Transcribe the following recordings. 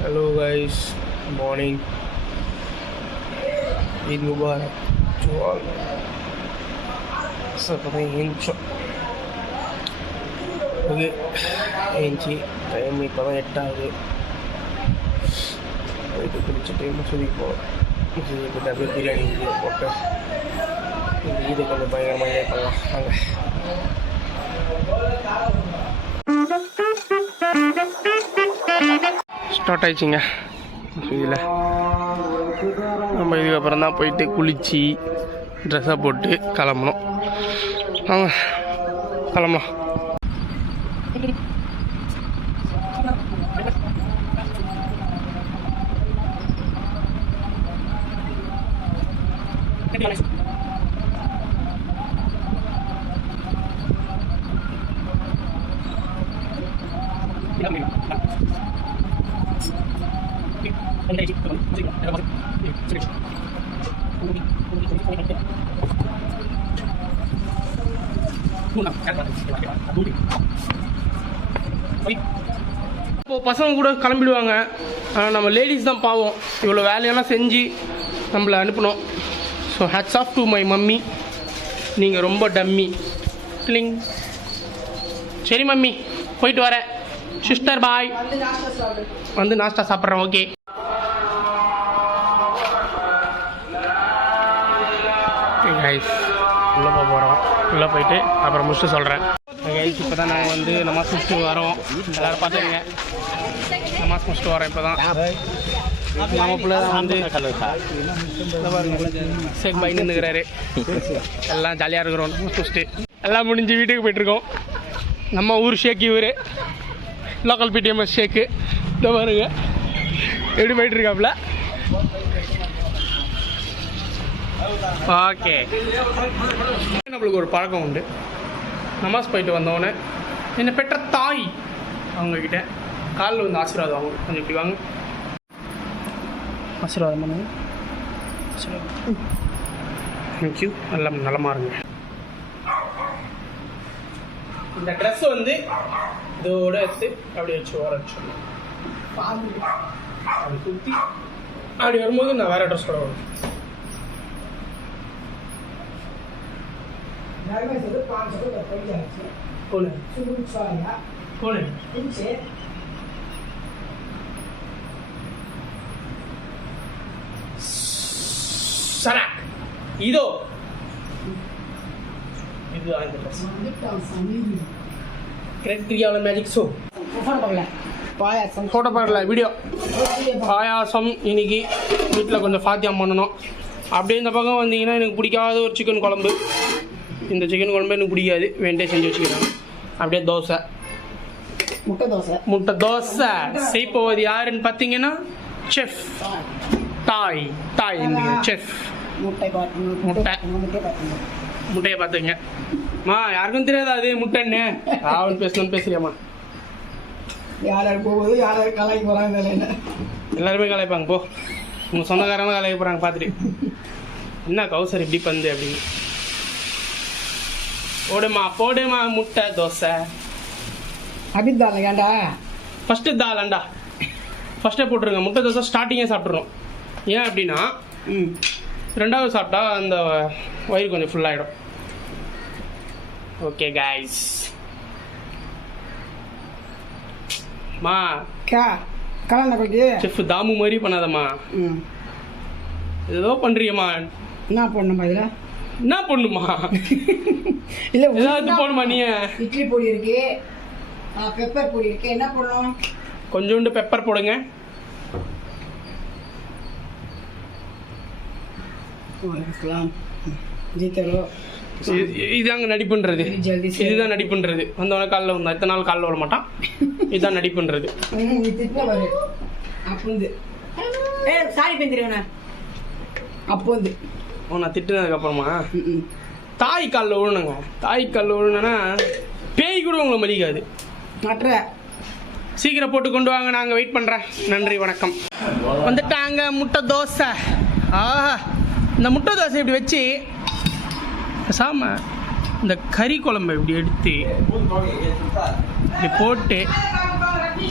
Hello guys, morning. Eid Mubarak to all. So intro. Okay, ஏஞ்சி time இப்போ தான் 8 ஆகுது. போயிட்டு குளிச்சுட்டு மசூதி போயிட்டு அப்படியே பிரியாணி போட்டு இந்த ஈது கொஞ்சம் பயங்கரமாக என்ஜாய் பண்ணலாம் வாங்க. ஸ்டார்ட் ஆயிடுச்சிங்க மசூதியில். நம்ம இதுக்கப்புறம் தான் போயிட்டு குளித்து ட்ரெஸ்ஸை போட்டு கிளம்பணும். வாங்க கிளம்பலாம். இப்போ பசங்க கூட கிளம்பிடுவாங்க. நம்ம லேடிஸ் தான் பாவம், இவ்வளோ வேலையெல்லாம் செஞ்சு நம்மளை அனுப்பணும். So hats off to my mummy, நீங்கள் ரொம்ப டம்மி கிளிங். சரி மம்மி, போயிட்டு வரேன். Sister bye. வந்து நாஸ்டா சாப்பிட்றேன். ஓகே கைஸ், உள்ளே போகிறோம். உள்ளே போயிட்டு அப்புறம் முடிச்சுட்டு சொல்கிறேன் கைஸ். இப்போ தான் நாங்கள் வந்து நமாஸ் முடிச்சுட்டு வரோம். எல்லோரும் பார்த்துருங்க, நமாஸ் முடிச்சுட்டு வரோம். இப்போ தான் நம்ம பிள்ளை தான் வந்து ஷேக் பாய் நின்றுக்கிறாரு. எல்லாம் ஜாலியாக இருக்கிறோம். முடிச்சுட்டு எல்லாம் முடிஞ்சு வீட்டுக்கு போய்ட்டுருக்கோம். நம்ம ஊர் ஷேக் இவர், லோக்கல் பிடிஎம்எஸ் ஷேக்கு. இந்த பாருங்க எப்படி போயிட்டுருக்காப்புல. ஓகே, நம்மளுக்கு ஒரு பழக்கம் உண்டு. நமாஸ் போயிட்டு வந்தோடனே என்னை பெற்ற தாய் அவங்கக்கிட்ட காலில் வந்து ஆசீர்வாதம் வாங்க. கொஞ்சம் இப்படி வாங்க, ஆசீர்வாதம் பண்ணுங்க. ஆசீர்வாதம். தேங்க்யூ. நல்லமா இருங்க. இந்த ட்ரெஸ் வந்து இதோட எடுத்து அப்படியே வச்சு ஓர வச்சிடணும். அப்படி குத்தி அப்படி வரும்போது நான் வேற ட்ரெஸ் கூட வரும். இதோ இதுதான் இந்த ட்ரெஸ். கிரெக்ரியாவில் மேஜிக் ஷோ ஃபோட்டோ பாடல வீடியோ பாயாசம். இன்னைக்கு வீட்டில் கொஞ்சம் ஃபாத்தியம் பண்ணணும். அப்படியே இந்த பக்கம் வந்தீங்கன்னா எனக்கு பிடிக்காத ஒரு சிக்கன் குழம்பு. இந்த சிக்கன் குழம்பு எனக்கு பிடிக்காது, வேண்டே செஞ்சு வச்சுக்கிறேன். அப்படியே தோசை, முட்டை தோசை. செய்ப்போவது யாருன்னு பார்த்தீங்கன்னா செஃப் தாய். செஃப் முட்டையை பார்த்துங்க. மா யாருக்கும் தெரியாது அது முட்டைன்னு. அவன் பேசுறியாம்மா? எல்லாருமே கலாய்ப்பாங்க. போ, உங்கள் சொந்தக்காரங்க கலாய்க்க போகிறாங்க பார்த்துட்டு. என்ன கௌசர் இப்படி பந்து அப்படின்னு. போடுமா முட்டை தோசை. அபிதாலண்டா ஃபஸ்ட்டு தாலண்டா ஃபஸ்ட்டே போட்டுருங்க. முட்டை தோசை ஸ்டார்டிங்கே சாப்பிட்றோம். ஏன் அப்படின்னா ரெண்டாவது சாப்பிட்டா அந்த வயிறு கொஞ்சம் ஃபுல்லாகிடும். Okay guys. மா செஃப் தாமு மாதிரி பண்ணாதம்மா. ஏதோ பண்ணுறியம்மா. என்ன பண்ணுமா இதில்? என்ன பண்ணுமா? இல்லை ஏதாவது போடுமா? நீ இட்லி பொடி இருக்கு, பெப்பர் பொடி இருக்கு. என்ன போடணும்? கொஞ்சோண்டு பெப்பர் போடுங்க. இதாங்க நடிப்புன்றது. இதுதான் நடிப்புன்றது. வந்தவன காலில் வந்தா இத்தனை நாள் காலில் விட மாட்டான். இதுதான் நடிப்புன்றது. அப்போ வந்து நான் திட்டுனதுக்கு அப்புறமா தாய் காலில் விழுணுங்க. தாய் காலில் விழுணுன்னா பேய் கூட உங்களை மதிக்காது. சீக்கிரம் போட்டு கொண்டு வாங்க, நாங்கள் வெயிட் பண்ணுறேன். நன்றி, வணக்கம். வந்துட்டாங்க முட்டை தோசை. ஆஹா, இந்த முட்டை தோசை இப்படி வச்சு சாம இந்த கறி குழம்பை இப்படி எடுத்து இப்படி போட்டு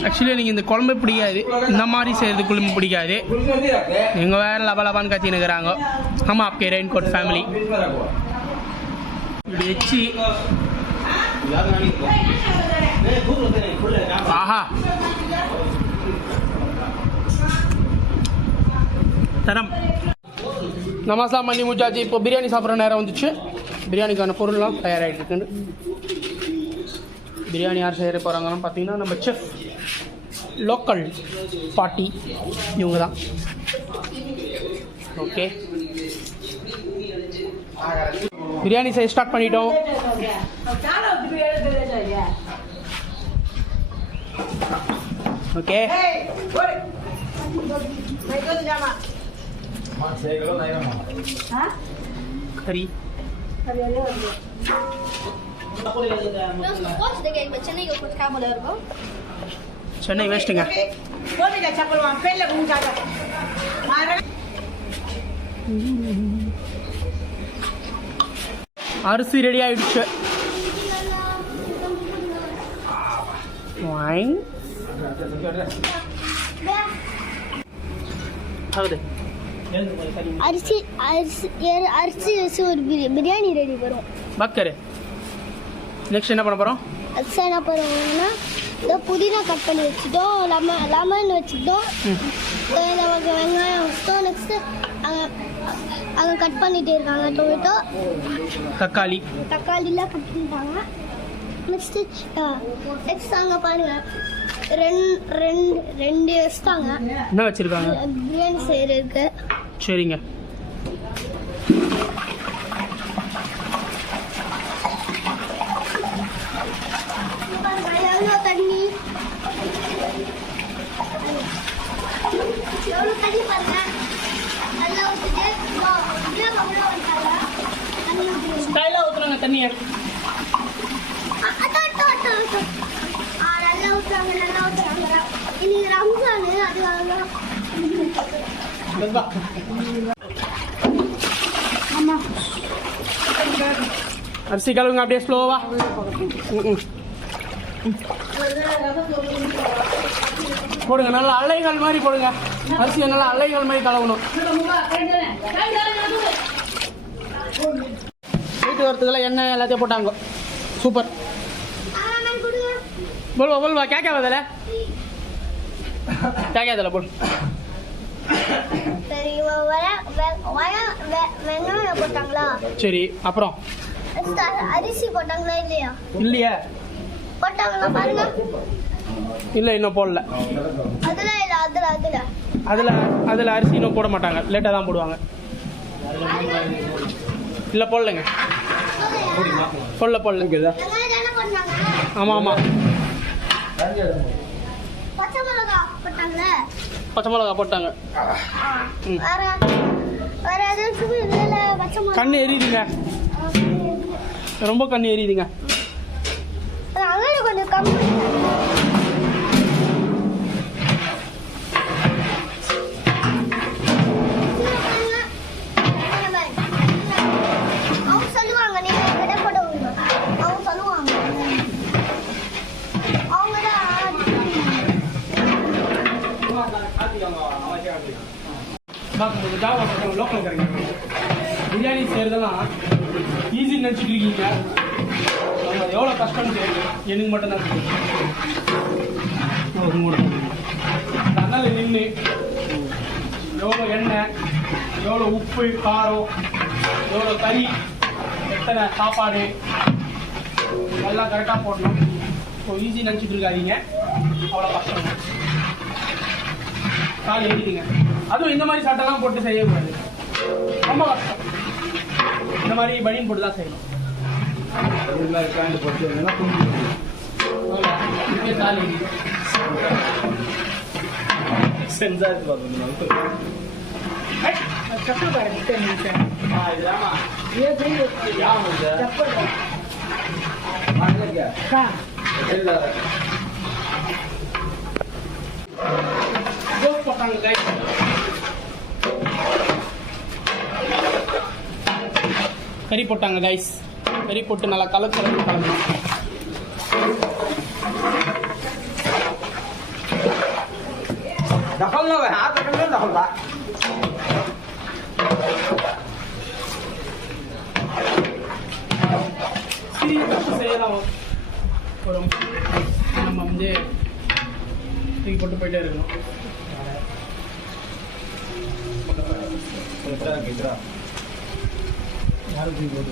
ஆக்சுவலி எனக்கு இந்த குழம்பு பிடிக்காது, இந்த மாதிரி செய்கிறது குழம்பு பிடிக்காது. இவங்க வேறு லபான்னு கத்தின்னு இருக்கிறாங்க. ஆமாம், அப்பே ரெயின் கோட் ஃபேமிலி இப்படி வச்சு. ஆஹா தரம். நமாஸ்லாம் பண்ணி முடிச்சாச்சு. இப்போ பிரியாணி சாப்பிட்ற நேரம் வந்துச்சு. பிரியாணிக்கான பொருள்லாம் தயாராகிட்டு இருக்குன்னு. பிரியாணி யார் செய்ய போகிறாங்கன்னு பார்த்தீங்கன்னா நம்ம செஃப் லோக்கல் பாட்டி இவங்க தான். ஓகே, பிரியாணி செய்ய ஸ்டார்ட் பண்ணிட்டோம். ஓகே, கறி சென்னை வேஸ்ட்டுங்க. அரிசி ரெடி ஆயிடுச்சு. அரிசி அரிசி அரிசி வச்சு ஒரு பிரியாணி ரெடி வரும். பக்கரு நெக்ஸ்ட் என்ன பண்ண போகிறோம்? அரிசி என்ன பண்ணுவோம்னா இதோ புதினா கட் பண்ணி வச்சுட்டோம், லெமன் வச்சுட்டோம், நமக்கு வெங்காயம் வச்சுட்டோம். நெக்ஸ்ட்டு அங்கே கட் பண்ணிகிட்டே இருக்காங்க டொமேட்டோ, தக்காளிலாம் கட் பண்ணிட்டாங்க. நெக்ஸ்ட் அங்கே பாருங்கள் ரெண்டு வச்சுட்டாங்க. என்ன வச்சுருக்காங்க? பிரியாணி செய்கிறதுக்கு. சரிங்க. தண்ணி எவ்வளோ தண்ணி பாருங்க. நல்லா ஊற்றிட்டு ஸ்டைலாக ஊற்றுறாங்க தண்ணியை. நல்லா ஊற்றுறாங்க இன்னைக்கு ரம்ஜானு, அதுக்காக. ஆமாம், அரிசி கழுவுங்க அப்படியே ஸ்லோவா. போடுங்க, நல்லா அலைகள் மாதிரி போடுங்க. அரிசியை நல்லா அலைகள் மாதிரி கழுவணும். வீட்டு வரத்துக்குள்ள எண்ணெய் எல்லாத்தையும் போட்டாங்க. சூப்பர். बोलवा बोलवा क्या बता रहा क्या था बोल. வெங்காயம் போட்டாங்களா? சரி, அப்புறம் அரிசி போட்டாங்களா? இல்லையா? இல்லையா? போட்டாங்களா பாருங்க. இல்லை, இன்னும் போடல. அதெல்லாம் இல்லை. அதில் அரிசி இன்னும் போட மாட்டாங்க, லேட்டாக தான் போடுவாங்க. இல்லை, போடலைங்க. போடல. ஆமாம் ஆமாம், பச்சை மிளகா போட்டாங்க. கண்ணு எரியுதுங்க, ரொம்ப கண்ணு எரியுதுங்க. கொஞ்சம் கம்மி. அவங்க சொல்லுவாங்க, நீங்க விட போடுவீங்க. அவங்க சொல்லுவாங்க, பிரியாணி செய்யறதெல்லாம் ஈஸி நினச்சிட்டு இருக்கீங்க. எவ்வளோ கஷ்டம்னு எனக்கு மட்டும்தான் அதனால நின்று எவ்வளோ எண்ணெய், எவ்வளோ உப்பு, காரம், எவ்வளோ கறி, எத்தனை சாப்பாடு எல்லாம் கரெக்டாக போடணும். ஸோ ஈஸி நினச்சிட்டு இருக்காதீங்க, அவ்வளோ கஷ்டம். கால் எழுதிங்க. அதுவும் இந்த மாதிரி சட்டெல்லாம் போட்டு செய்யக்கூடாது, ரொம்ப கஷ்டம். இந்த மாதிரி பனியன் போட்டு தான் செய்யணும். பேண்ட் போட்டு கால் எழுதி சென்சார் போட்டாங்க. கறி போட்டாங்க கைஸ். கறி போட்டு நல்லா கலக்கணும். दखल ना हाथ में दखल बा செய்யலாம் ஒரு நம்ம வந்து தூக்கி போட்டு போயிட்டே இருக்கணும். யாரும் தூக்கி போட்டு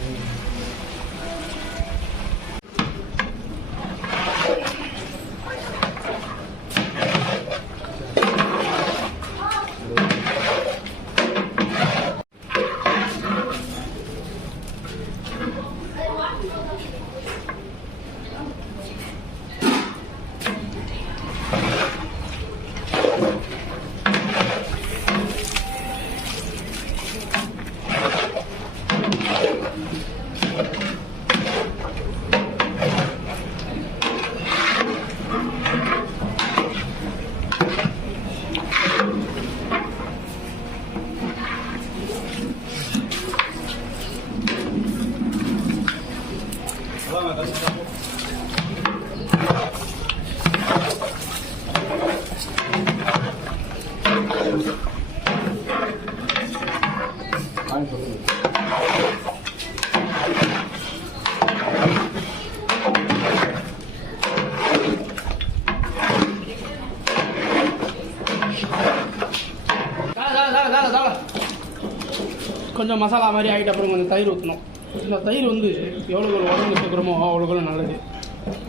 கொஞ்சம் மசாலா மாதிரி ஆகிட்ட அப்புறம் கொஞ்சம் தயிர் ஊற்றணும். இந்த தயிர் வந்து எவ்வளோ உடம்பு சேர்க்குறோமோ அவ்வளோ நல்லது.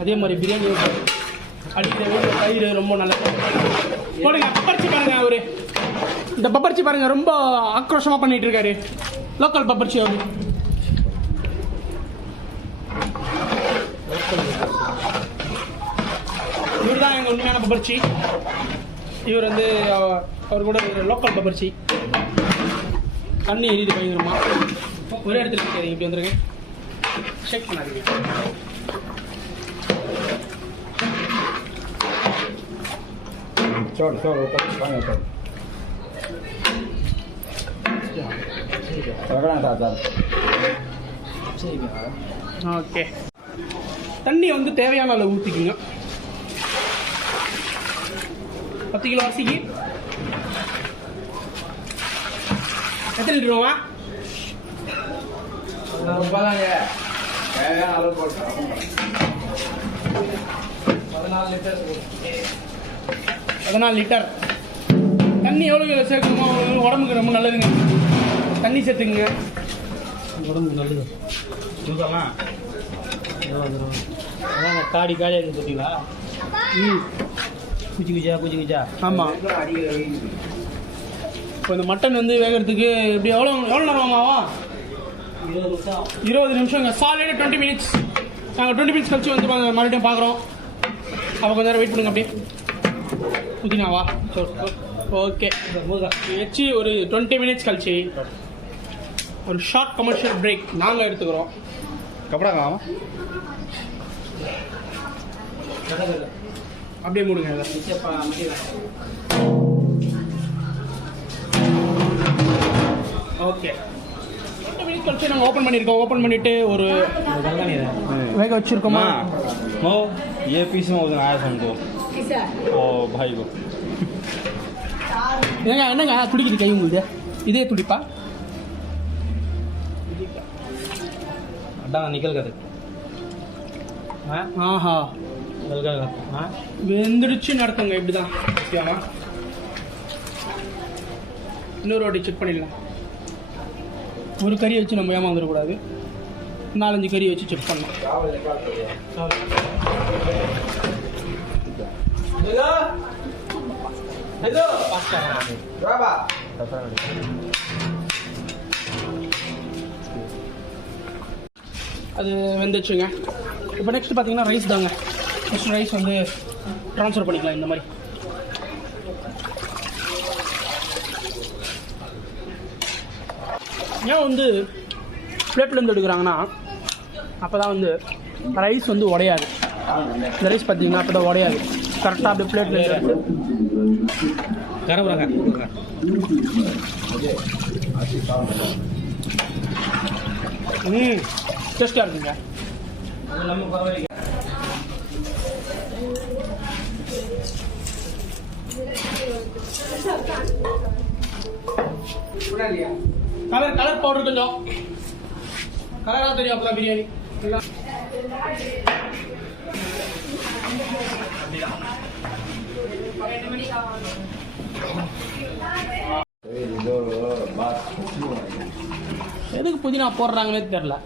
அதே மாதிரி பிரியாணி அடிக்கிற வீட்டில் தயிர் ரொம்ப நல்லது. போடுங்க பப்பரிச்சி பாருங்க. அவரு இந்த பப்பரிச்சி பாருங்க ரொம்ப ஆக்ரோஷமாக பண்ணிட்டு இருக்காரு. லோக்கல் பப்பரிச்சி அவரு. இவர் தான் எங்கள் உண்மையான பப்பரிச்சி. இவர் வந்து அவர் கூட லோக்கல் பப்பரிச்சி. தண்ணி எரியுது பயங்கரமா. ஒரே இடத்துல இருக்காது. இப்படி வந்துருங்க. ஷேக் பண்ணாதீங்க. छोड़ छोड़ ऊपर पानी ऊपर रगड़ना था सर ठीक है. ஓகே, தண்ணி வந்து தேவையான அளவு ஊற்றிக்கிங்க. 10 கிலோ அரிசிக்கு எத்தனை லிட்டருவா? 14 லிட்டர் தண்ணி. எவ்வளோ சேர்க்கணுமோ அவ்வளோ உடம்புக்கு ரொம்ப நல்லதுங்க. தண்ணி சேர்த்துக்குங்க, உடம்புக்கு நல்லது. அதான் காடி காலியாக இருக்குது பார்த்தீங்களா? குச்சி ஆமாம். இப்போ இந்த மட்டன் வந்து வேகிறதுக்கு இப்படி எவ்வளோ நேரம் ஆகும்? 20 நிமிஷங்க. சாலிடாக 20 மினிட்ஸ். நாங்கள் 20 மினிட்ஸ் கழிச்சு வந்து மறுபடியும் பார்க்குறோம். அப்போ கொஞ்ச நேரம் வெயிட் பண்ணுங்க. அப்படியே புதினாவா? ஓகே, வச்சு ஒரு 20 மினிட்ஸ் கழிச்சு ஒரு ஷார்ட் கமர்ஷியல் பிரேக் நாங்கள் எடுத்துக்கிறோம். कपड़ा कहाँ அப்படியே மூடுங்க. ஓகே, 20 மினிட்ஸ் கழிச்சு நாங்கள் ஓப்பன் பண்ணியிருக்கோம். ஓப்பன் பண்ணிவிட்டு ஒரு வேக வச்சுருக்கோமா? हो ये पीस में उधर आया हमको ओ भाई को என்னங்க துடிக்குது கை உங்களுக்கு? இதே துடிப்பா? அதான் நிக்கல் கதை. ஆஹா, வெந்துடுச்சு நடத்துங்க. இப்படி தான் ஓகேவா? இன்னொரு வாட்டி செக் பண்ணிடலாம். ஒரு கறி வச்சு நம்ம ஏமாந்துடக்கூடாது. 4-5 கறி வச்சு செக் பண்ணலாம். அது வெந்துச்சுங்க. இப்போ நெக்ஸ்ட் பார்த்தீங்கன்னா ரைஸ் தாங்க. நெக்ஸ்ட் ரைஸ் வந்து ட்ரான்ஸ்ஃபர் பண்ணிக்கலாம் இந்த மாதிரி. ஏன் வந்து பிளேட்லேருந்து எடுக்கிறாங்கன்னா அப்போ தான் வந்து ரைஸ் வந்து உடையாது. இந்த ரைஸ் பார்த்தீங்கன்னா அப்போ தான் உடையாது. கரெக்டாக அப்படியே பிளேட்லேருந்து எடுத்து டேஸ்ட்டாக இருக்குங்க. கலர் பவுடர் கொஞ்சம் கலராக தெரியும் அப்பதான் பிரியாணி எல்லாம். எதுக்கு புதினா போடுறாங்கன்னே தெரியல.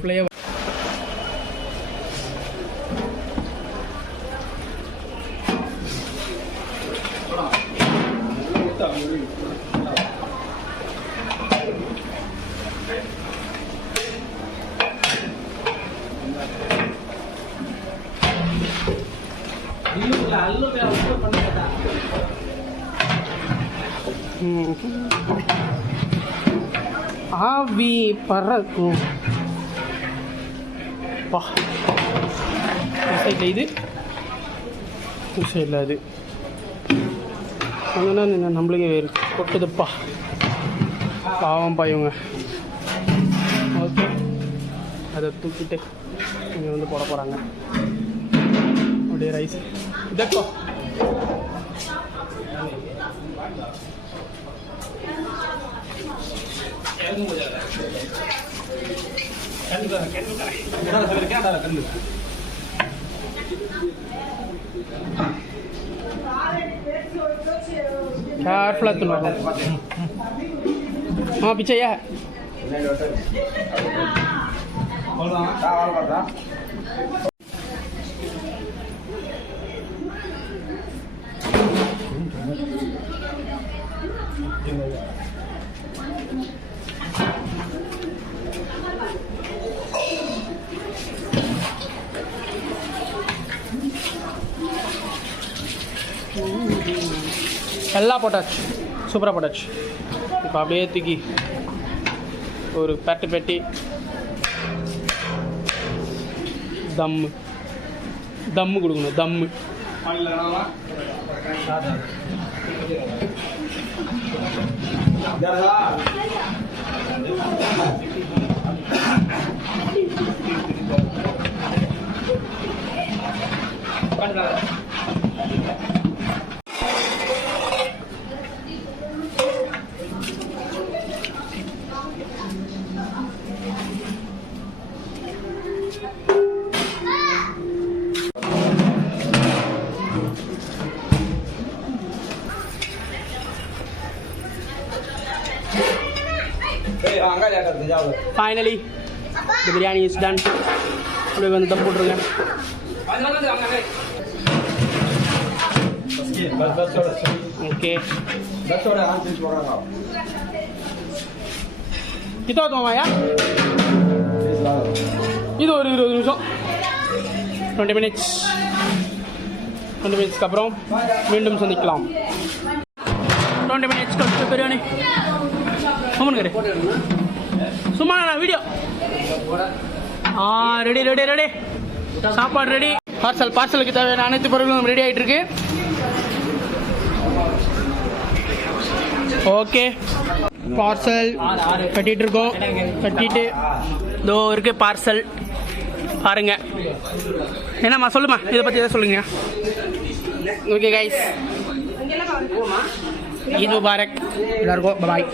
ஃப்ளேவர் ஆவி பறக்கும். பா சைடில் இது சைடில் அது அங்கே நம்மளுக்கே வேறு கொட்டுதுப்பா. பாவம் இவங்க. ஓகே, அதை தூக்கிட்டு இங்கே வந்து போட போகிறாங்க. அப்படியே ரைஸ் இதோ கேர்ஃபுல்லாக எடுத்துன்னு பிச்சையா எல்லாம் போட்டாச்சு, சூப்பராக போட்டாச்சு. இப்போ அப்படியே தூக்கி ஒரு பெட்டி தம்மு கொடுக்கணும். தம்மு finally the biryani is done. அப்படியே வந்து தம் போட்டுருங்க. ஓகே, கிட்டோமாயா இது ஒரு 20 நிமிஷம் 20 மினிட்ஸ். 20 மினிட்ஸ்க்கு அப்புறம் மீண்டும் சந்திக்கலாம். 20 மினிட்ஸ் கழிச்சு பிரியாணி சும்மா நான் வீடியோ ரெடி ரெடி ரெடி சாப்பாடு ரெடி. பார்சலுக்கு தேவையான அனைத்து பொருட்களும் ரெடி ஆகிட்டு இருக்கு. ஓகே, பார்சல் கட்டிட்டு இருக்கோம். கட்டிட்டு இதோ இருக்கு பார்சல். பாருங்க என்னம்மா, சொல்லுமா இதை பற்றி எதாவது சொல்லுங்க. ஓகே கைஸ், ஈத் முபாரக் எல்லாருக்கும். பாய்.